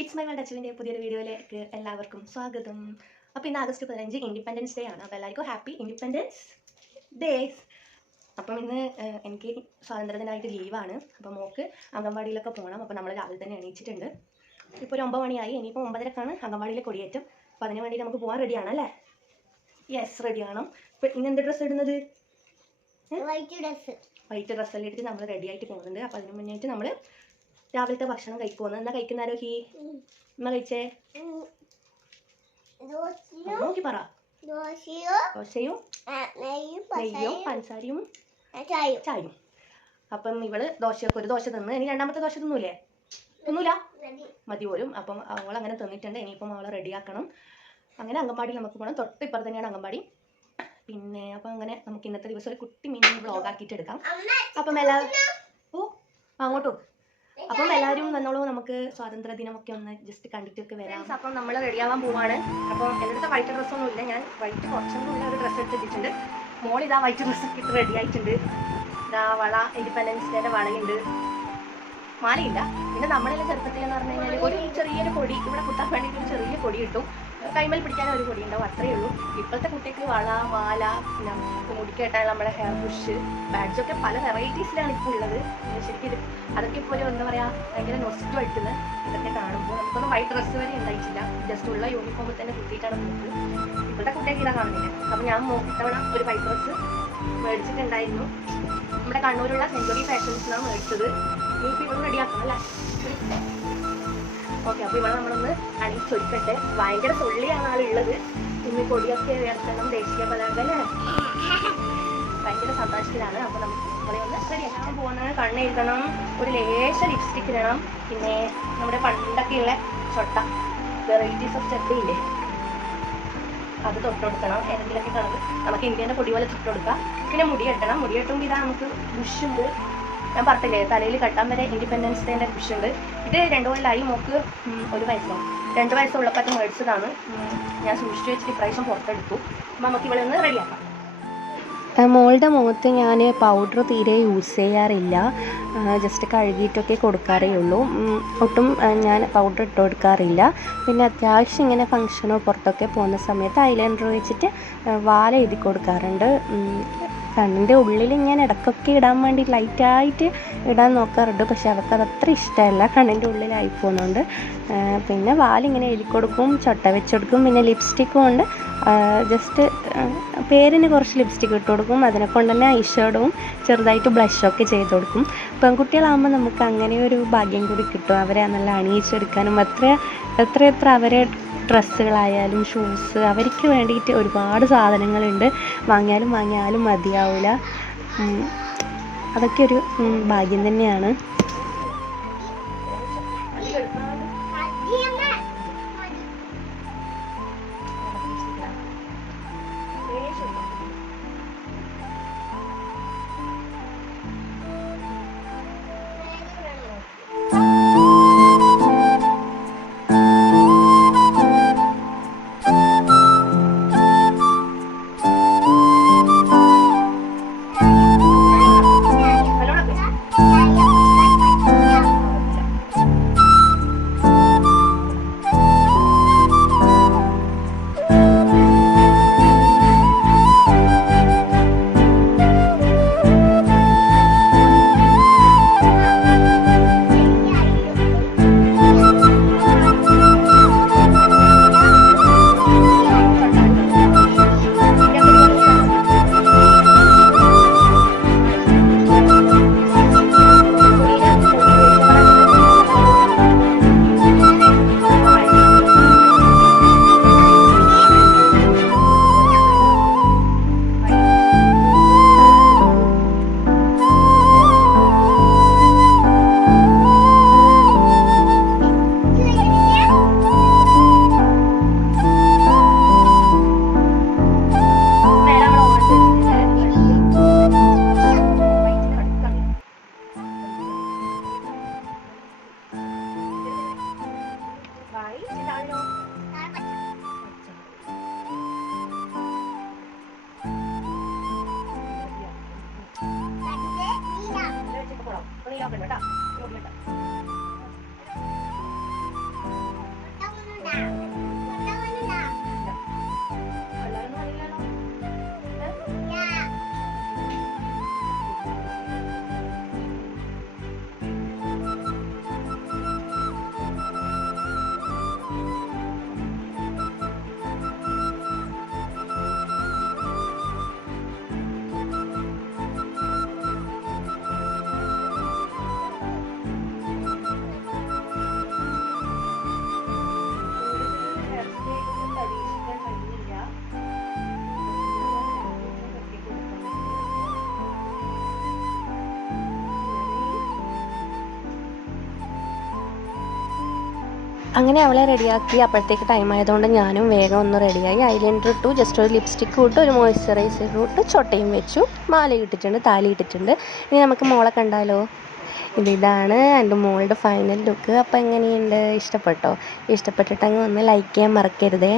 It's my world അച്ചുവിൻ്റെ പുതിയൊരു വീഡിയോയിലേക്ക് എല്ലാവർക്കും സ്വാഗതം. അപ്പോൾ ഇന്ന് ആഗസ്റ്റ് 15 ഇൻഡിപെൻഡൻസ് ഡേ ആണ്. അപ്പോൾ എല്ലാവർക്കും ഹാപ്പി ഇൻഡിപെൻഡൻസ് ഡേയ്സ്. അപ്പം ഇന്ന് എനിക്ക് സ്വാതന്ത്ര്യദിനമായിട്ട് ലീവാണ്. അപ്പോൾ മോൾക്ക് അംഗൻവാടിയിലൊക്കെ പോകണം. അപ്പോൾ നമ്മൾ രാവിലെ തന്നെ എണീച്ചിട്ടുണ്ട്. ഇപ്പോൾ ഒരു 9 മണിയായി. ഇനിയിപ്പോൾ 9:30ക്കാണ് അംഗൻവാടിയിലെ കൊടിയേറ്റം. അപ്പോൾ അതിന് വേണ്ടി നമുക്ക് പോകാൻ റെഡിയാണ് അല്ലേ? യെസ്, റെഡിയാണ്. ഇപ്പോൾ ഇന്ന് എന്ത് ഡ്രസ്സ് ഇടുന്നത്? വൈറ്റ് ഡ്രസ്സെല്ലാം ഇട്ടിട്ട് നമ്മൾ റെഡി ആയിട്ട് പോകുന്നുണ്ട്. അപ്പോൾ അതിന് മുന്നേറ്റ് നമ്മൾ രാവിലത്തെ ഭക്ഷണം കഴിക്കുമെന്ന്. എന്നാ കഴിക്കുന്നാരോ ഹി എന്നാ കഴിച്ചേ? നോക്കി പറ. ദോശയും നെയ്യും പഞ്ചസാരയും ചായയും. അപ്പം ഇവള് ദോശയൊക്കെ ഒരു ദോശ തിന്ന്. ഇനി രണ്ടാമത്തെ ദോശ തിന്നൂലേ? തിന്നൂല, മതി പോലും. അപ്പം അവൾ അങ്ങനെ തിന്നിട്ടുണ്ട്. ഇനിയിപ്പം അവളെ റെഡിയാക്കണം. അങ്ങനെ അംഗൻവാടിയിൽ നമുക്ക് പോകണം. തൊട്ട് ഇപ്പുറത്ത് തന്നെയാണ് അംഗൻവാടി. പിന്നെ അപ്പം അങ്ങനെ നമുക്ക് ഇന്നത്തെ ദിവസം ഒരു കുട്ടി മിനി വ്ളോഗ് ആക്കിയിട്ട് എടുക്കാം. അപ്പം അങ്ങോട്ടും അപ്പം എല്ലാവരും വന്നോളൂ, നമുക്ക് സ്വാതന്ത്ര്യ ദിനമൊക്കെ ഒന്ന് ജസ്റ്റ് കണ്ടിട്ടൊക്കെ വരാം. അപ്പം നമ്മൾ റെഡിയാവാൻ പോവാണ്. അപ്പം എൻ്റെ അടുത്ത് വൈറ്റ് ഡ്രസ്സൊന്നും ഇല്ല. ഞാൻ വൈറ്റ് കുറച്ചൊന്നും ഇല്ല ഒരു ഡ്രസ്സ് എടുത്തിട്ടുണ്ട്. മോളിതാ വൈറ്റ് ഡ്രസ്സൊക്കെ ഇട്ട് റെഡി ആയിട്ടുണ്ട്. ഇതാ വള, ഇൻഡിപെൻഡൻസ് ഡേയുടെ വളയുണ്ട്, മാലയില്ല. പിന്നെ നമ്മളെല്ലാം ചെറുപ്പത്തിൽ എന്ന് പറഞ്ഞു കഴിഞ്ഞാൽ ഒരു ചെറിയൊരു പൊടി ഇവിടെ കുത്താൻ വേണ്ടിയിട്ട് ഒരു ചെറിയ പൊടി കിട്ടും. കൈമൽ പിടിക്കാൻ ഒരു പൊടി ഉണ്ടാവും, അത്രയേ ഉള്ളൂ. ഇപ്പോഴത്തെ കുട്ടിക്ക് വള, മാല, പിന്നെ മുടിക്കെട്ടാൻ നമ്മുടെ ഹെയർ ബുഷ്, ബാഡ്ജൊക്കെ പല വെറൈറ്റീസിലാണ് ഇപ്പോൾ ഉള്ളത്. ശരിക്കും അതൊക്കെ ഇപ്പോൾ എന്താ പറയുക, ഭയങ്കര നൊസ്റ്റു ആയിട്ടുണ്ട് ഇതൊക്കെ കാണുമ്പോൾ. നമുക്കൊന്നും വൈറ്റ് ഡ്രസ്സ് വരെ ഉണ്ടായിട്ടില്ല. ജസ്റ്റ് ഉള്ള യൂണിഫോമിൽ തന്നെ കുത്തിയിട്ടാണ് പോകുന്നത്. ഇപ്പോഴത്തെ കുട്ടിയൊക്കെ ഇതാ കാണുന്നില്ല. അപ്പോൾ ഞാൻ ഇത്തവണ ഒരു വൈറ്റ് ഡ്രസ്സ് മേടിച്ചിട്ടുണ്ടായിരുന്നു. നമ്മുടെ കണ്ണൂരുള്ള സെഞ്ച്വറി ഫാഷൻസിനാണ് മേടിച്ചത്. ഇനിയിപ്പോൾ ഇവിടെ റെഡിയാക്കണം അല്ലേ? ഓക്കെ, അപ്പോൾ ഇവിടെ നമ്മളൊന്ന് അണിയിച്ചൊരുക്കട്ടെ. ഭയങ്കര സൊള്ളിയാണ് ആളുള്ളത്. ഇന്ന് കൊടിയൊക്കെ ഉയർത്തണം, ദേശീയ പതാക അല്ലേ? ഭയങ്കര സന്തോഷത്തിലാണ്. അപ്പോൾ നമുക്ക് ഇവിടെ ഒന്ന് റെഡിയാക്കാൻ പോകുന്നത്. കണ്ണെഴുതണം, ഒരു ലേശ ലിപ്സ്റ്റിക് ഇടണം, പിന്നെ നമ്മുടെ പണ്ടൊക്കെയുള്ള ചൊട്ട വെറൈറ്റീസ് ഓഫ് ചട്ടയില്ലേ അത് തൊട്ടുകൊടുക്കണം. ഏതെങ്കിലുമൊക്കെ കളർ നമുക്ക് ഇന്ത്യൻ്റെ പൊടി പോലെ തൊട്ടുകൊടുക്കാം. പിന്നെ മുടി കെട്ടണം. മുടി കെട്ടുമ്പോൾ ഇതാ നമുക്ക് ബുഷുണ്ട്. ഞാൻ പറഞ്ഞില്ലേ, തലയിൽ കെട്ടാൻ വരെ ഇൻഡിപെൻഡൻസ് ഡേൻ്റെ ബുഷുണ്ട്. ഇത് 2 കൊല്ലമായി. മോക്ക് 1 വയസ്സോ 2 വയസ്സുള്ളപ്പോൾ മേടിച്ചതാണ്. ഞാൻ സൂക്ഷിച്ച് വെച്ചിട്ട് ഇപ്രാവശ്യം പുറത്തെടുത്തു. അപ്പോൾ നമുക്ക് ഇവിടെ ഒന്ന് റെഡിയാക്കാം. മോളുടെ മുഖത്ത് ഞാൻ പൗഡർ തീരെ യൂസ് ചെയ്യാറില്ല. ജസ്റ്റ് കഴുകിയിട്ടൊക്കെ കൊടുക്കാറേ ഉള്ളൂ. ഒട്ടും ഞാൻ പൗഡർ ഇട്ട് കൊടുക്കാറില്ല. പിന്നെ അത്യാവശ്യം ഇങ്ങനെ ഫങ്ഷനോ പുറത്തൊക്കെ പോകുന്ന സമയത്ത് ഐലൈനർ വെച്ചിട്ട് വാല എഴുതി കൊടുക്കാറുണ്ട്. കണ്ണിൻ്റെ ഉള്ളിൽ ഞാൻ ഇടയ്ക്കൊക്കെ ഇടാൻ വേണ്ടി ലൈറ്റായിട്ട് ഇടാൻ നോക്കാറുണ്ട്. പക്ഷെ അവർക്കത് അത്ര ഇഷ്ടമല്ല, കണ്ണിൻ്റെ ഉള്ളിലായി പോകുന്നുണ്ട്. പിന്നെ വാലിങ്ങനെ എഴുതി കൊടുക്കും, ചൊട്ട വെച്ചെടുക്കും. പിന്നെ ലിപ്സ്റ്റിക്കും കൊണ്ട് ജസ്റ്റ് പേരിന് കുറച്ച് ലിപ്സ്റ്റിക് ഇട്ട് കൊടുക്കും. അതിനെ കൊണ്ട് തന്നെ ഐഷേഡും ചെറുതായിട്ട് ബ്ലഷൊക്കെ ചെയ്ത് കൊടുക്കും. പെൺകുട്ടികളാകുമ്പോൾ നമുക്ക് അങ്ങനെ ഒരു ഭാഗ്യം കൂടി കിട്ടും, അവരെ നല്ല അണിയിച്ചെടുക്കാനും. എത്ര അവരെ ഡ്രസ്സുകളായാലും ഷൂസ്, അവർക്ക് വേണ്ടിയിട്ട് ഒരുപാട് സാധനങ്ങളുണ്ട്. വാങ്ങിയാലും മതിയാവില്ല. അതൊക്കെ ഒരു ഭാഗ്യം തന്നെയാണ്. അങ്ങനെ അവളെ റെഡിയാക്കി. അപ്പോഴത്തേക്ക് ടൈം ആയതുകൊണ്ട് ഞാനും വേഗം ഒന്ന് റെഡിയായി. ഐലൈനർ ഇട്ടു, ജസ്റ്റ് ഒരു ലിപ്സ്റ്റിക്ക് ഇട്ടു, ഒരു മോയ്സ്ചറൈസർ ഇട്ടു, ചൊട്ടയും വെച്ചു, മാല ഇട്ടിട്ടുണ്ട്, താലി ഇട്ടിട്ടുണ്ട്. ഇനി നമുക്ക് മോളെ കണ്ടാലോ? ഇതാണ് എൻ്റെ മോളുടെ ഫൈനൽ ലുക്ക്. അപ്പോൾ എങ്ങനെയുണ്ട്? ഇഷ്ടപ്പെട്ടോ? ഇഷ്ടപ്പെട്ടിട്ടെങ്കിൽ ഒന്ന് ലൈക്ക് ചെയ്യാൻ മറക്കരുതേ.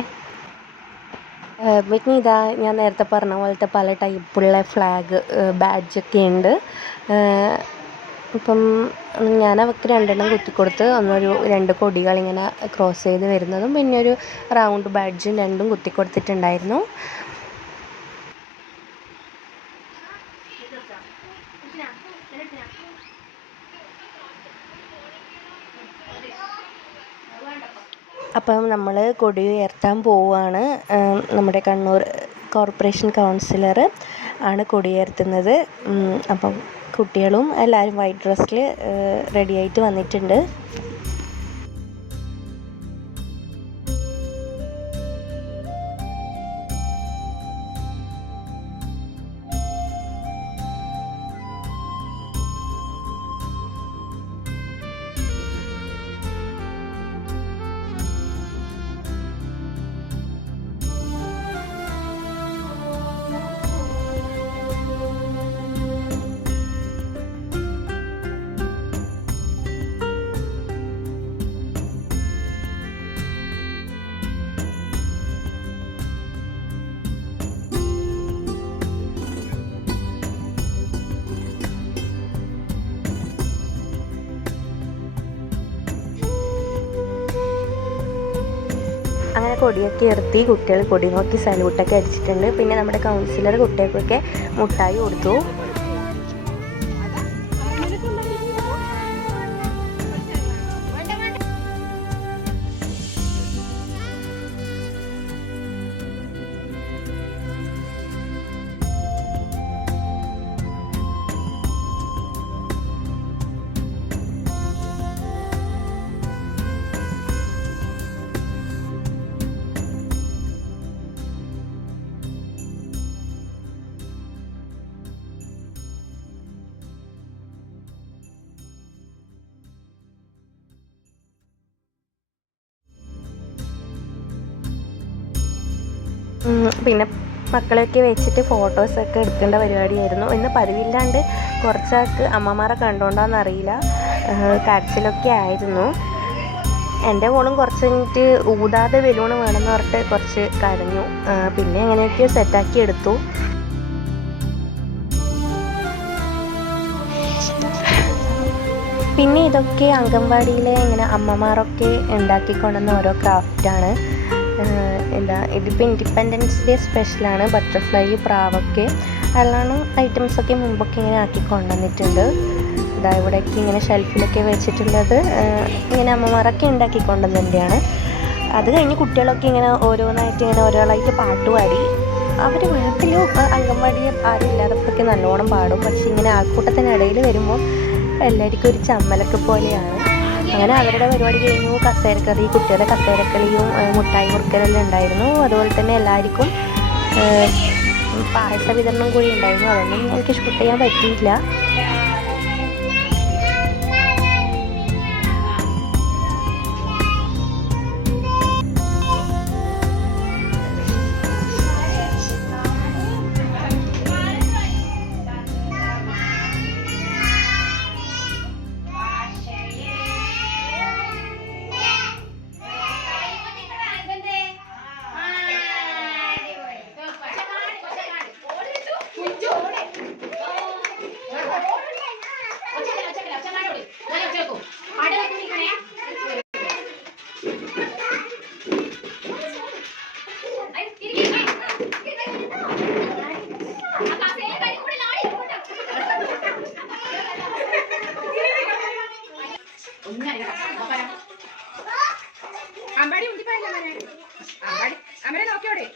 പിന്നെ ഇതാ ഞാൻ നേരത്തെ പറഞ്ഞ പോലത്തെ പല ടൈപ്പുള്ള ഫ്ലാഗ് ബാഡ്ജൊക്കെ ഉണ്ട്. ഇപ്പം ഞാൻ അവൾക്ക് 2 എണ്ണം കുത്തിക്കൊടുത്ത്, ഒന്നൊരു 2 കൊടികളിങ്ങനെ ക്രോസ് ചെയ്ത് വരുന്നതും പിന്നെ ഒരു റൗണ്ട് ബാഡ്ജും 2ഉം കുത്തിക്കൊടുത്തിട്ടുണ്ടായിരുന്നു. അപ്പം നമ്മൾ കൊടി ഉയർത്താൻ പോവുകയാണ്. നമ്മുടെ കണ്ണൂർ കോർപ്പറേഷൻ കൗൺസിലർ ആണ് കൊടിയുയർത്തുന്നത്. അപ്പം കുട്ടികളും എല്ലാവരും വൈറ്റ് ഡ്രസ്സിൽ റെഡിയായിട്ട് വന്നിട്ടുണ്ട്. അങ്ങനെ കൊടിയൊക്കെ ഉയർത്തി, കുട്ടികൾ കൊടി നോക്കി സല്യൂട്ടൊക്കെ അടിച്ചിട്ടുണ്ട്. പിന്നെ നമ്മുടെ കൗൺസിലർ കുട്ടികൾക്കൊക്കെ മുട്ടായി കൊടുത്തു. പിന്നെ മക്കളെയൊക്കെ വെച്ചിട്ട് ഫോട്ടോസൊക്കെ എടുക്കേണ്ട പരിപാടിയായിരുന്നു. ഇന്ന് പതിവില്ലാണ്ട് കുറച്ചാൾക്ക് അമ്മമാരെ കണ്ടുകൊണ്ടാണെന്നറിയില്ല കരച്ചിലൊക്കെ ആയിരുന്നു. എൻ്റെ മോളും കുറച്ച് കഴിഞ്ഞിട്ട് ഊതാതെ ബലൂൺ വേണമെന്ന് പറഞ്ഞിട്ട് കുറച്ച് കരഞ്ഞു. പിന്നെ എങ്ങനെയൊക്കെയോ സെറ്റാക്കി എടുത്തു. പിന്നെ ഇതൊക്കെ അംഗൻവാടിയിലെ ഇങ്ങനെ അമ്മമാരൊക്കെ ഉണ്ടാക്കിക്കൊണ്ടുവന്ന ഓരോ ക്രാഫ്റ്റാണ്. ഇതിപ്പോൾ ഇൻഡിപെൻഡൻസ് ഡേ സ്പെഷ്യലാണ്. ബട്ടർഫ്ലൈ, പ്രാവൊക്കെ അല്ലാണ്ട് ഐറ്റംസൊക്കെ മുമ്പൊക്കെ ഇങ്ങനെ ആക്കി കൊണ്ടുവന്നിട്ടുണ്ട്. ഇതാ ഇവിടേക്ക് ഇങ്ങനെ ഷെൽഫിലൊക്കെ വെച്ചിട്ടുള്ളത് ഇങ്ങനെ അമ്മമാരൊക്കെ ഉണ്ടാക്കി കൊണ്ടുവന്നതിൻ്റെയാണ്. അത് കഴിഞ്ഞ് കുട്ടികളൊക്കെ ഇങ്ങനെ ഓരോന്നായിട്ട് ഇങ്ങനെ ഒരാളായിട്ട് പാട്ടുപാടി. അവർ വീട്ടിലും അംഗൻവാടിയിൽ ആരും ഇല്ലാത്തപ്പോഴൊക്കെ നല്ലോണം പാടും. പക്ഷെ ഇങ്ങനെ ആൾക്കൂട്ടത്തിനിടയിൽ വരുമ്പോൾ എല്ലാവർക്കും ഒരു ചമ്മലൊക്കെ പോലെയാണ്. അങ്ങനെ അവരുടെ പരിപാടി കഴിഞ്ഞു. കസേരക്കളി, കുട്ടികളുടെ കസേരക്കളിയും മുട്ടായി മുറുക്കലെല്ലാം ഉണ്ടായിരുന്നു. അതുപോലെ തന്നെ എല്ലാവർക്കും പായസ വിതരണം കൂടി ഉണ്ടായിരുന്നു. അതൊന്നും എനിക്ക് ഷൂട്ട് ചെയ്യാൻ പറ്റിയില്ല. അമ്പാടി ഉണ്ടിപ്പായില്ല അമ്മനെ നോക്കിയോടെ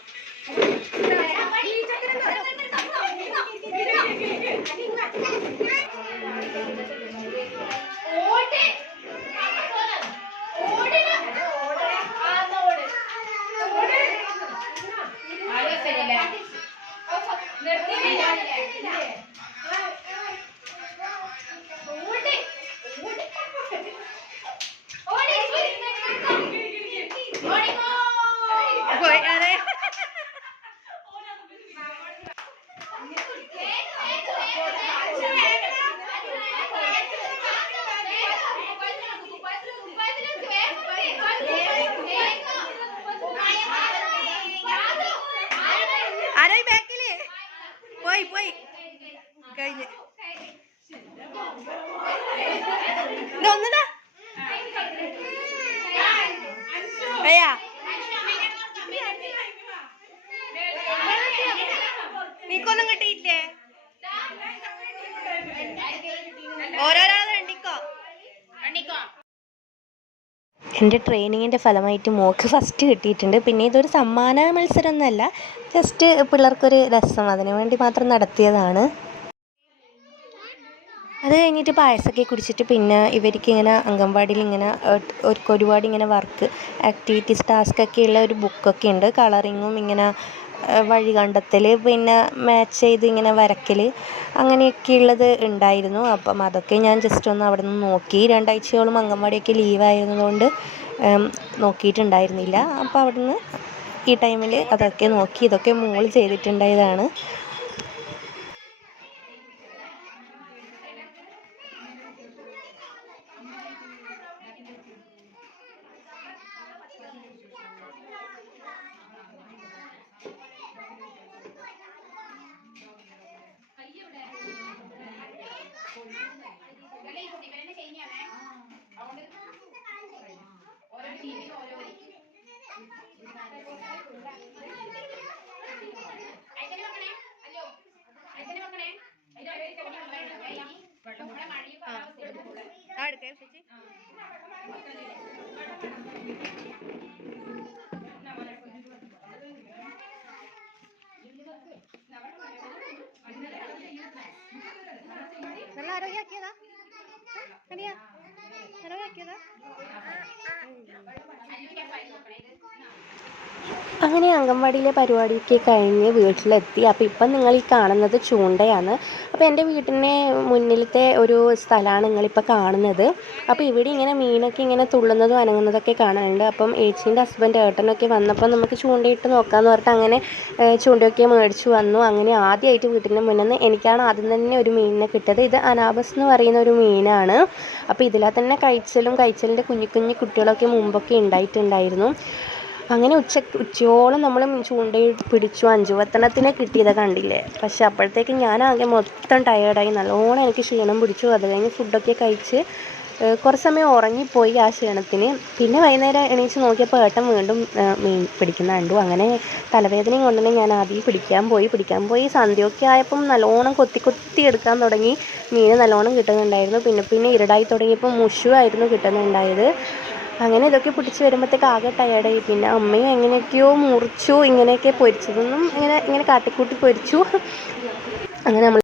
പോയി കഴിഞ്ഞ് ഒന്നതാ അയ്യാ നീക്കൊന്നും കിട്ടിയില്ലേ ഓരോരാളെ എണ്ണിക്കോ എൻ്റെ ട്രെയിനിങ്ങിൻ്റെ ഫലമായിട്ട് മോൾക്ക് ഫസ്റ്റ് കിട്ടിയിട്ടുണ്ട്. പിന്നെ ഇതൊരു സമ്മാന മത്സരമൊന്നുമല്ല, ജസ്റ്റ് പിള്ളേർക്കൊരു രസം, അതിനു വേണ്ടി മാത്രം നടത്തിയതാണ്. അത് കഴിഞ്ഞിട്ട് പായസമൊക്കെ കുടിച്ചിട്ട് പിന്നെ ഇവർക്ക് ഇങ്ങനെ അംഗൻവാടിയിൽ ഇങ്ങനെ ഒരുപാട് ഇങ്ങനെ വർക്ക് ആക്ടിവിറ്റീസ് ടാസ്കൊക്കെ ഉള്ള ഒരു ബുക്കൊക്കെ ഉണ്ട്. കളറിങ്ങും ഇങ്ങനെ വഴി കണ്ടെത്തൽ, പിന്നെ മാച്ച് ചെയ്ത് ഇങ്ങനെ വരയ്ക്കൽ, അങ്ങനെയൊക്കെയുള്ളത് ഉണ്ടായിരുന്നു. അപ്പം അതൊക്കെ ഞാൻ ജസ്റ്റ് ഒന്ന് അവിടെ നിന്ന് നോക്കി. 2 ആഴ്ചയോളം അംഗൻവാടിയൊക്കെ ലീവായിരുന്നതുകൊണ്ട് നോക്കിയിട്ടുണ്ടായിരുന്നില്ല. അപ്പോൾ അവിടെ നിന്ന് ഈ ടൈമിൽ അതൊക്കെ നോക്കി. ഇതൊക്കെ മോൾ ചെയ്തിട്ടുണ്ടായതാണ്. നല്ല ആരോഗ്യമാക്കിയതാ ആരോഗ്യമാക്കിയതാ. അങ്ങനെ അംഗൻവാടിയിലെ പരിപാടിയൊക്കെ കഴിഞ്ഞ് വീട്ടിലെത്തി. അപ്പോൾ ഇപ്പം നിങ്ങൾ ഈ കാണുന്നത് ചൂണ്ടയാണ്. അപ്പോൾ എൻ്റെ വീട്ടിൻ്റെ മുന്നിലത്തെ ഒരു സ്ഥലമാണ് നിങ്ങളിപ്പോൾ കാണുന്നത്. അപ്പോൾ ഇവിടെ ഇങ്ങനെ മീനൊക്കെ ഇങ്ങനെ തുള്ളുന്നതും അനങ്ങുന്നതൊക്കെ കാണാനുണ്ട്. അപ്പം ഏച്ചീൻ്റെ ഹസ്ബൻഡ് ഏട്ടനൊക്കെ വന്നപ്പോൾ നമുക്ക് ചൂണ്ടയിട്ട് നോക്കാമെന്ന് പറഞ്ഞിട്ട് അങ്ങനെ ചൂണ്ടയൊക്കെ മേടിച്ചു വന്നു. അങ്ങനെ ആദ്യമായിട്ട് വീട്ടിൻ്റെ മുന്നിൽ നിന്ന് എനിക്കാണ് ആദ്യം തന്നെ ഒരു മീനിനെ കിട്ടിയത്. ഇത് അനാബസ് എന്ന് പറയുന്ന ഒരു മീനാണ്. അപ്പോൾ ഇതിലാ തന്നെ കഴിച്ചലിൻ്റെ കുഞ്ഞു കുഞ്ഞു കുട്ടികളൊക്കെ മുമ്പൊക്കെ ഉണ്ടായിട്ടുണ്ടായിരുന്നു. അങ്ങനെ ഉച്ചയോളം നമ്മൾ ചൂണ്ടയിട്ട് പിടിച്ചു. 5 കിട്ടിയത് കണ്ടില്ലേ. പക്ഷെ അപ്പോഴത്തേക്ക് ഞാനാകെ മൊത്തം ടയേർഡായി, നല്ലോണം എനിക്ക് ക്ഷീണം പിടിച്ചു. അത് കഴിഞ്ഞ് ഫുഡൊക്കെ കഴിച്ച് കുറച്ച് സമയം ഉറങ്ങിപ്പോയി ആ ക്ഷീണത്തിന്. പിന്നെ വൈകുന്നേരം എണീച്ച് നോക്കിയപ്പോൾ ഏട്ടൻ വീണ്ടും മീൻ പിടിക്കുന്ന കണ്ടു. അങ്ങനെ തലവേദനയും കൊണ്ട് തന്നെ ഞാൻ ആദ്യം പിടിക്കാൻ പോയി സന്ധ്യയൊക്കെ ആയപ്പം നല്ലോണം കൊത്തി എടുക്കാൻ തുടങ്ങി. മീൻ നല്ലോണം കിട്ടുന്നുണ്ടായിരുന്നു. പിന്നെ ഇരുടായി തുടങ്ങിയപ്പോൾ മുഷുവായിരുന്നു കിട്ടുന്നുണ്ടായത്. അങ്ങനെ ഇതൊക്കെ പിടിച്ച് വരുമ്പോഴത്തേക്ക് ആകെ ടയേർഡായി. പിന്നെ അമ്മയും എങ്ങനെയൊക്കെയോ മുറിച്ചു, ഇങ്ങനെയൊക്കെ പൊരിച്ചതൊന്നും ഇങ്ങനെ കാട്ടിക്കൂട്ടി പൊരിച്ചു. അങ്ങനെ നമ്മൾ